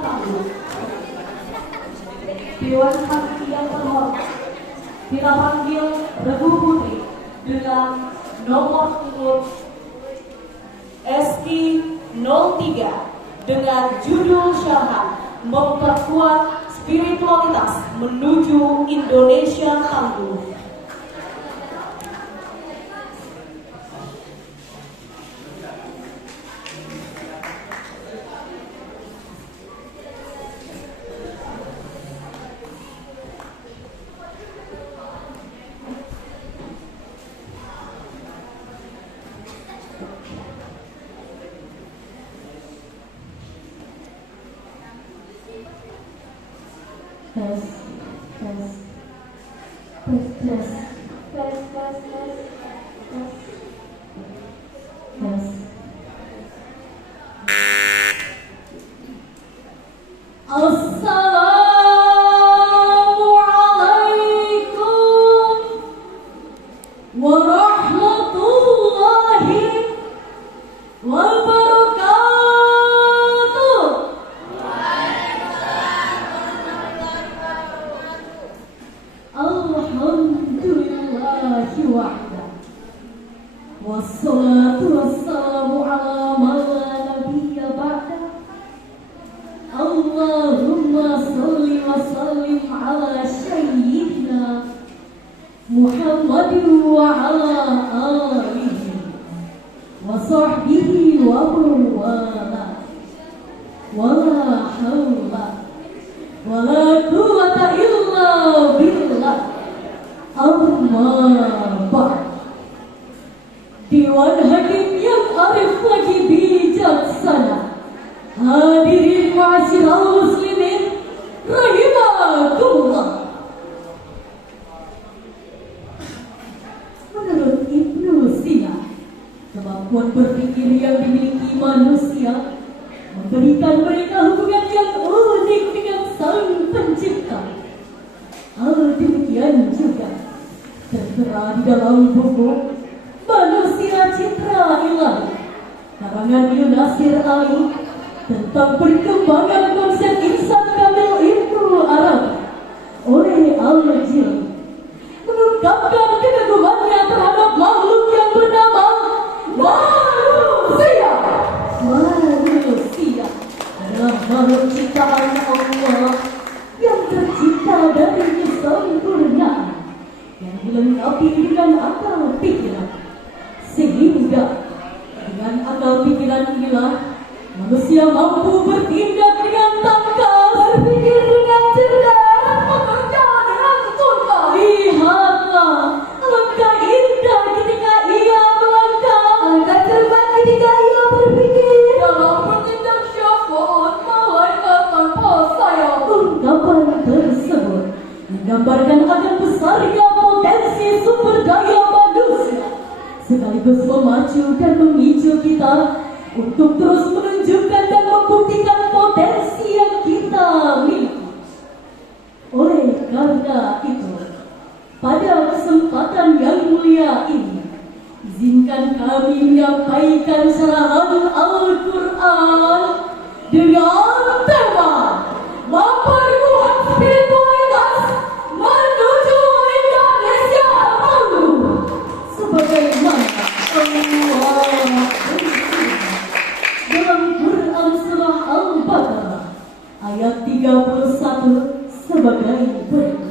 Tangguh. Dewan Hakim yang terhormat, kita panggil Regu Putri dengan nomor urut SI 03 dengan judul syarah memperkuat spiritualitas menuju Indonesia tangguh. Dewan Hakim yang arif lagi bijaksana, hadirin ma'asyiral muslimin rahimakumullah. Menurut Ibnu Sina, kemampuan berpikir yang dimiliki manusia memberikan mereka hubungan yang unik dengan Sang Pencipta. Hal demikian juga tertera di dalam buku Manusia Citra Ilahi karangan Yunasir Ali tentang perkembangan konsep insan kamil Ibnu Arabi oleh Al-Jili, mengungkapkan kekagumannya terhadap makhluk yang bernama manusia. Manusia adalah makhluk ciptaan Allah yang tercipta dari kesempurnaan, yang dilengkapi dengan akal pikiran, sehingga dengan akal pikiran inilah manusia mampu bertindak dengan tangkas, berpikir dengan cerdas, bekerja dengan tuntas. Lihatlah, alangkah indah ketika ia melangkah, alangkah cermat ketika ia berpikir, dalam bertindak syafa'at malaikat tanpa sayap. Ungkapan tersebut menggambarkan akan besarnya potensi sumber daya manusia, sekaligus memacu dan memicu kita untuk terus menunjukkan dan membuktikan potensi yang kita miliki. Oleh karena itu, pada kesempatan yang mulia ini, izinkan kami menyampaikan syarahan Al-Quran dengan tema memperkuat spiritualitas menuju Indonesia tangguh, sebagaimana Allah dalam Quran surah Al-Baqarah ayat 31 sebagai berikut.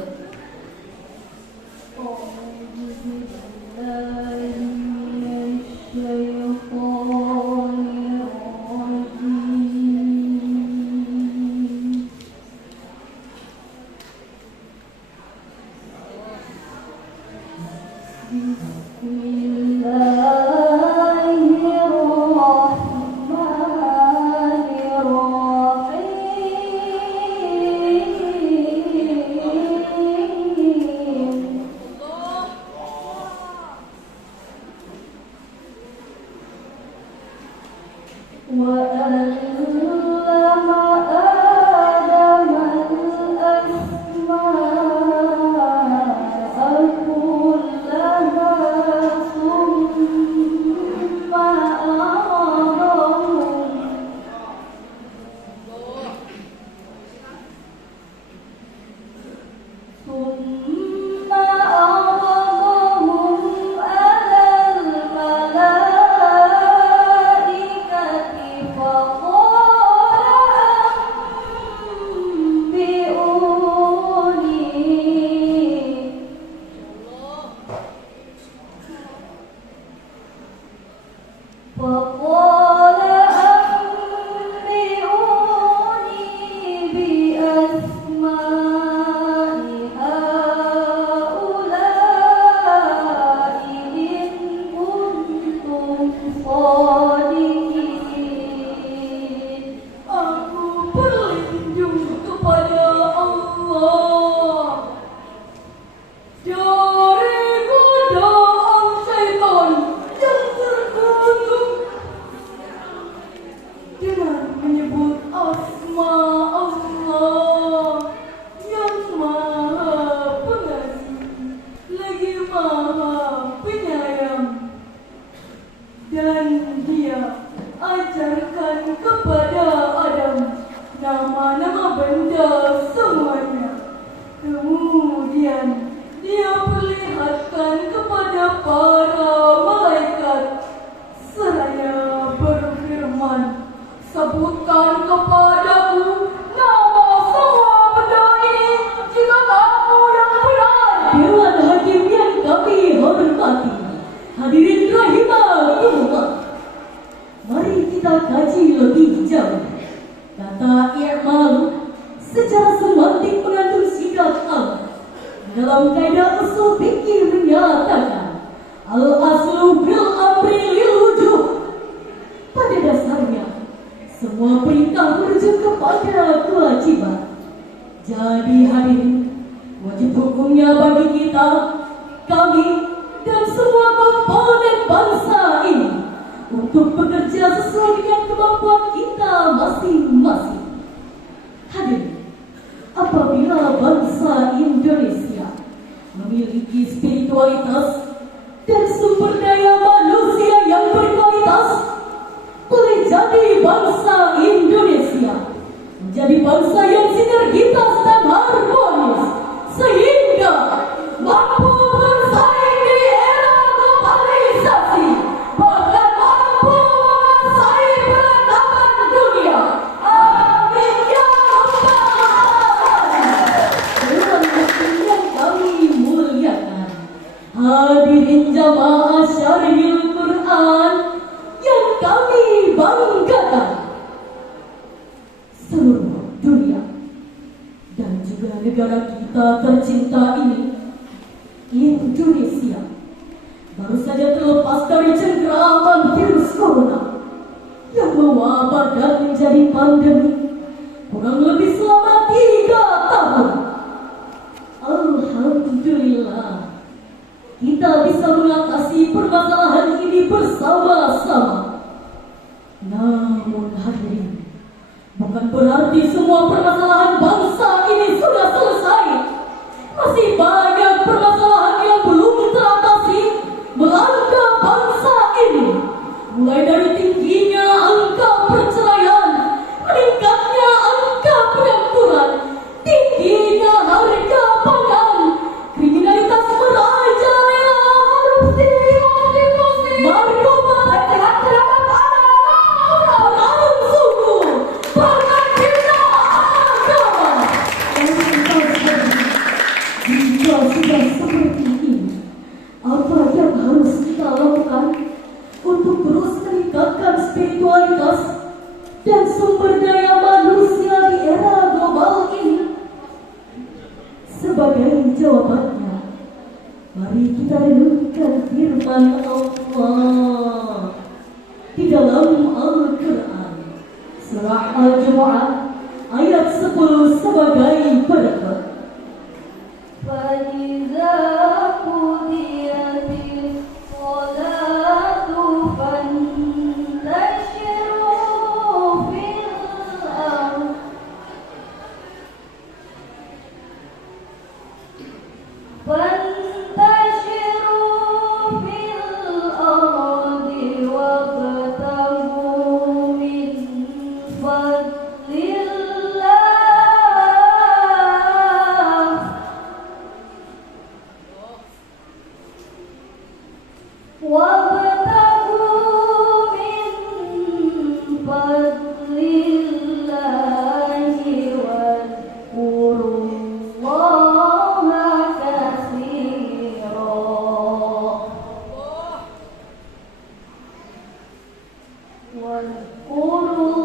Dalam kaidah usul fikih menyatakan al-aslu bil amri lil wujub. Pada dasarnya semua perintah merujuk kepada kewajiban. Jadi hadirin, wajib hukumnya bagi kita, kami, dan semua komponen bangsa ini untuk bekerja sesuai dengan kemampuan kita masing-masing. Hadirin, apabila bangsa Indonesia memiliki spiritualitas dan sumber daya manusia yang berkualitas, boleh jadi bangsa Indonesia menjadi bangsa yang sinergitas dan harmonis, sehingga mampu bersaing di era globalisasi, bahkan mampu menguasai peradaban dunia. Amin ya rabbal alamin. Dengan bukti yang kami muliakan, hadirin jamaah syarihil Quran yang kami banggakan, seluruh dunia dan juga negara kita tercinta ini, Indonesia, baru saja terlepas dari cengkraman virus corona yang mewabah dan menjadi pandemi kurang lebih selama 3 tahun. Alhamdulillah, kita bisa mengatasi permasalahan ini bersama-sama. Namun hadirin, bukan berarti semua permasalahan bangsa ini sudah selesai. Masih banyak permasalahan yang belum teratasi melanda bangsa ini. Mulai dari tingginya angka perceraian, meningkatnya angka pengangguran, tingginya harga pangan, kriminalitas merajalela, narkoba, perang suku, bahkan hina agama. Jika sudah seperti ini, apa yang harus kita lakukan untuk terus meningkatkan spiritualitas dan sumber daya manusia di era global ini? Sebagai jawabannya, mari kita renungkan firman Allah di dalam Al-Quran, surah Al-Jumu'ah ayat 10 sebagai berikut. فَإِذَا قُضِيَتِ الصَّلَاةُ فَانتَشِرُوا فِي الْأَرْضِ وَابْتَغُوا مِنْ فَضْلِ اللَّهِ واذكروا الله كثيرا. واذكروا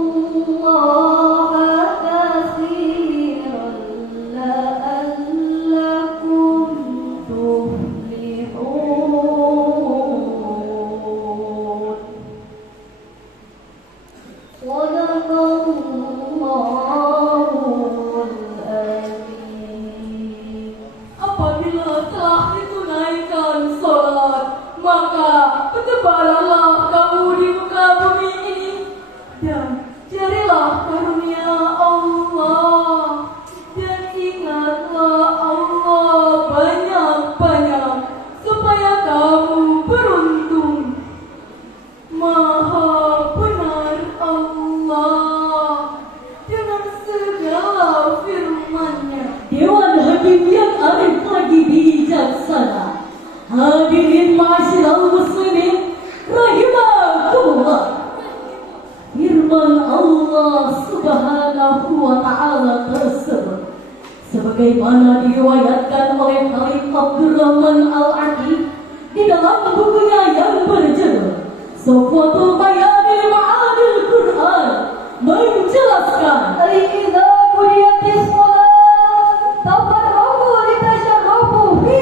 الله كثيرا لعلكم تفلحون. صدق Allahul Azim. Apabila telah ditunaikan sholat, maka bertebaranlah kamu di muka bumi ini dan carilah karunia Allah, dan ingatlah Allah banyak-banyak supaya kamu beruntung. Maha benar Allah dengan segala firman-Nya. Dewan Hakim yang arif lagi bijaksana, hadirin ma'asyiral muslimin rahimakumullah. Firman Allah Subhanahu wa ta'ala tersebut sebagaimana diriwayatkan oleh Khalid Abdurrahman Al-Aqi di dalam bukunya yang berjudul Safwatul Bayanil Ma'anil Quran, menjelaskan إِذَا قُضِيَتِ الصَّلَاةُ فَافْرَغُوا لِتَشَرَّفُوا فِي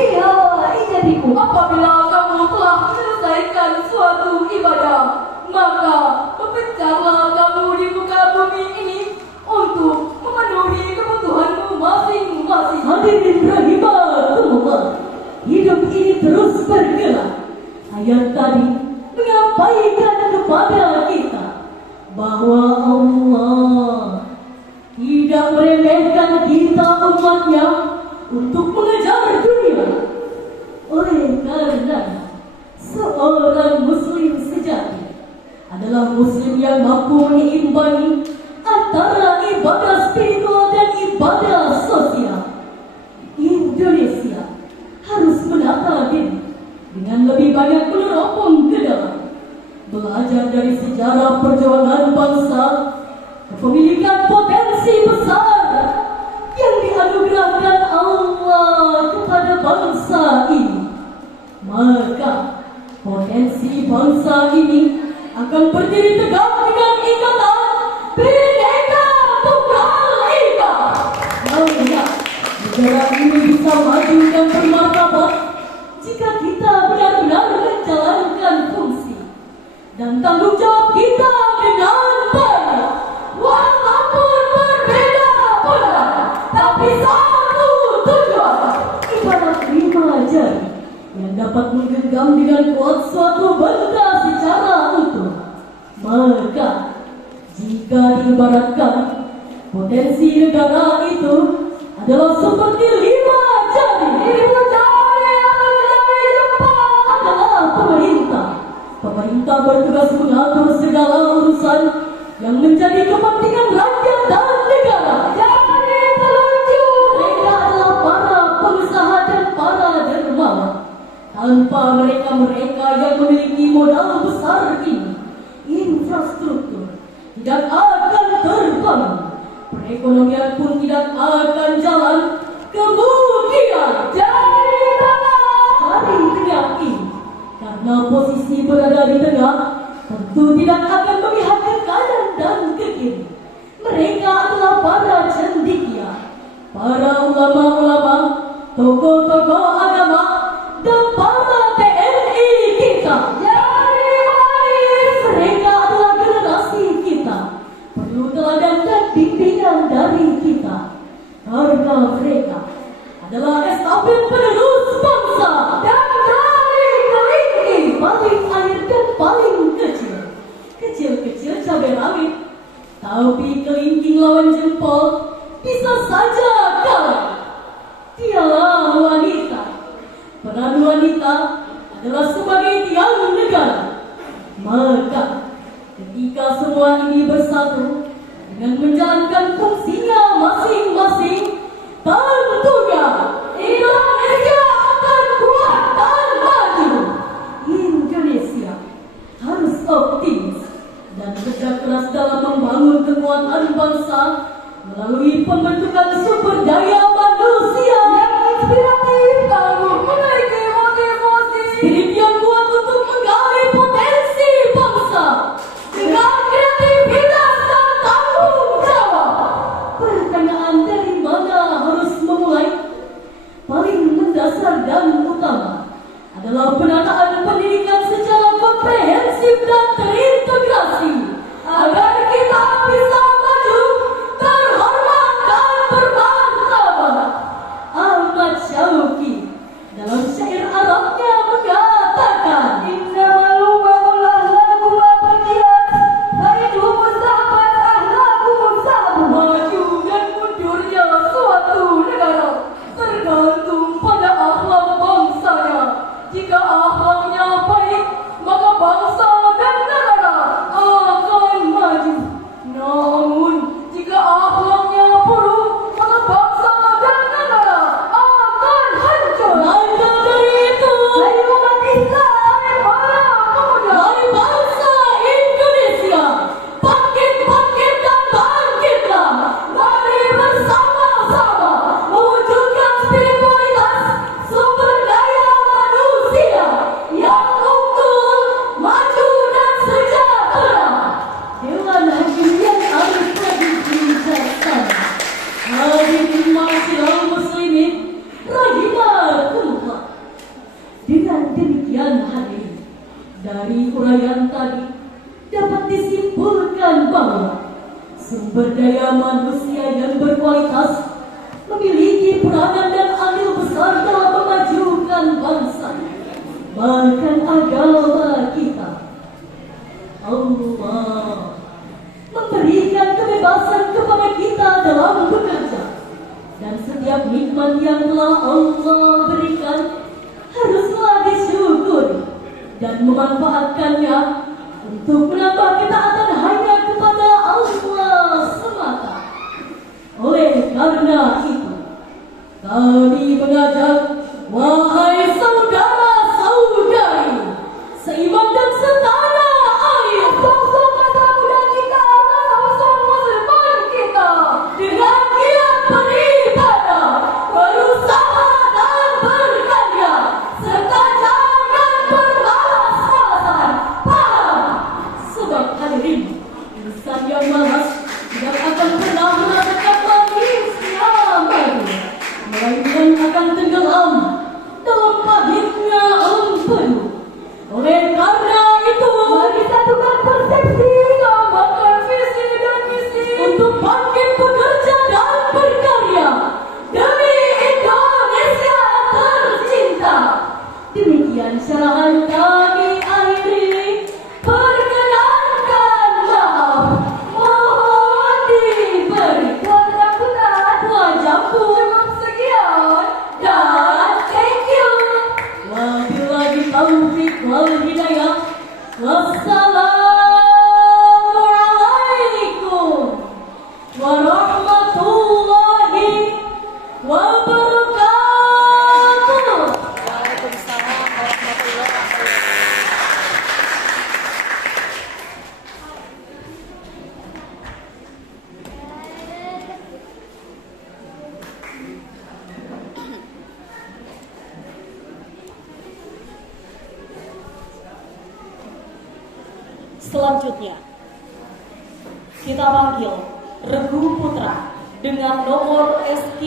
tidak meremehkan kita umatnya untuk mengejar dunia. Oleh karena seorang muslim sejati adalah muslim yang mampu menyeimbang antara ibadah spiritual dan ibadah sosial. Indonesia harus menata diri dengan lebih banyak meneropong ke dalam, belajar dari sejarah perjuangan bangsa, kepemilikan potensi besar yang dianugerahkan Allah kepada bangsa ini. Maka potensi bangsa ini akan berdiri tegak dengan ikatan Bhinneka Tunggal Ika. Maka negara ini bisa maju dan bermartabat jika kita benar-benar menjalankan fungsi dan tanggung jawab kita dengan baik. Walaupun berbeda pola, tapi satu tujuan. Ibarat 5 jari yang dapat menggenggam dengan kuat suatu benda secara utuh. Maka jika diibaratkan, potensi negara itu adalah seperti 5 jari. 5 jari adalah pemerintah. Pemerintah bertugas mengatur segala urusan yang menjadi kepentingan rakyat dan negara. Jadi telunjuk. Mereka adalah para pengusaha dan para dermawan. Tanpa mereka yang memiliki modal besar ini, infrastruktur tidak akan terbangun, perekonomian pun tidak akan jalan. Kemudian cari tengah ini, karena posisi berada di tengah tentu tidak akan memihak ke kanan dan ke kiri. Mereka adalah para cendekia, para ulama-ulama, tokoh-tokoh agama, dan para TNI kita. Mereka adalah generasi kita, perlu teladan dan bimbingan dari kita, karena mereka adalah estafet penerus bangsa dan dari kelingking paling akhir dan paling kecil. Kecil-kecil cabai rawit, tapi kelingking lawan jempol bisa saja kalah. Dialah wanita. Peran wanita adalah sebagai tiang negara. Maka ketika semua ini bersatu dengan menjalankan fungsinya masing-masing, tentunya Indonesia akan kuat dan maju. Indonesia harus optimis dan kerja keras dalam membangun kekuatan bangsa melalui pembentukan sumber daya manusia yang inspiratif, memiliki motivasi, spirit yang kuat untuk menggali potensi bangsa dengan kreativitas dan tanggung jawab. Pertanyaan dari mana harus memulai? Paling mendasar dan utama adalah penataan pendidikan secara komprehensif dan terintegrasi agar kita bisa maju, terhormat dan bermartabat. Ahmad Syauqi dalam syair Arabnya mengatakan, Inna malumahul ahlaku wa bakiyat, Faiduhum sahabat ahlakuhum sahabat. Maju dan mundurnya suatu negara tergantung pada akhlak bangsanya. Jika akhlaknya baik, maka bangsa dan negara akan maju. Namun jika akhlaknya buruk, maka bangsa dan negara akan hancur. Maka dari itu, hai umat Islam, para pemuda, hai bangsa Indonesia, bangkit dan bangkitlah. Mari bersama-sama mewujudkan spiritualitas, sumber daya manusia yang unggul, maju dan sejahtera. Dewan Hakim yang arif dan bijaksana, hadirin masyarakat muslimin rahimakumullah. Dengan demikian hadirin, dari uraian tadi dapat disimpulkan bahwa sumber daya manusia yang berkualitas memiliki peranan dan andil besar dalam memajukan bangsa, bahkan agama kita. Allah memberikan kebebasan kepada kita dalam nikmat yang telah Allah berikan haruslah disyukuri dan memanfaatkannya untuk menambah ketaatan hanya kepada Allah semata. Oleh karena itu, kami mengajak wahai saudara-saudari seiman dan setana air, Bangsa muda kita, bangsa masa depan kita. dengan giat beribadah, berusaha dan berkarya, serta jangan bermalas-malasan. Paham? Sebab hadirin, insan yang malas tidak akan pernah merasakan manisnya madu, melainkan akan tenggelam dalam pahitnya empedu. Oleh karena itu, Mari satukan persepsi, samakan visi dan misi untuk bangkit bekerja dan berkarya demi Indonesia tercinta. Demikian syarahan kami akhiri. Perkenankan maaf, mohon diberi Tuan Rambutan. wajahku Cukup sekian. dan thank you. Wabillahi taufiq wal hidayah. Wassalamualaikum warahmatullahi wabarakatuh. Waalaikumsalam warahmatullahi wabarakatuh. Selanjutnya, kita panggil Regu Putra dengan nomor SK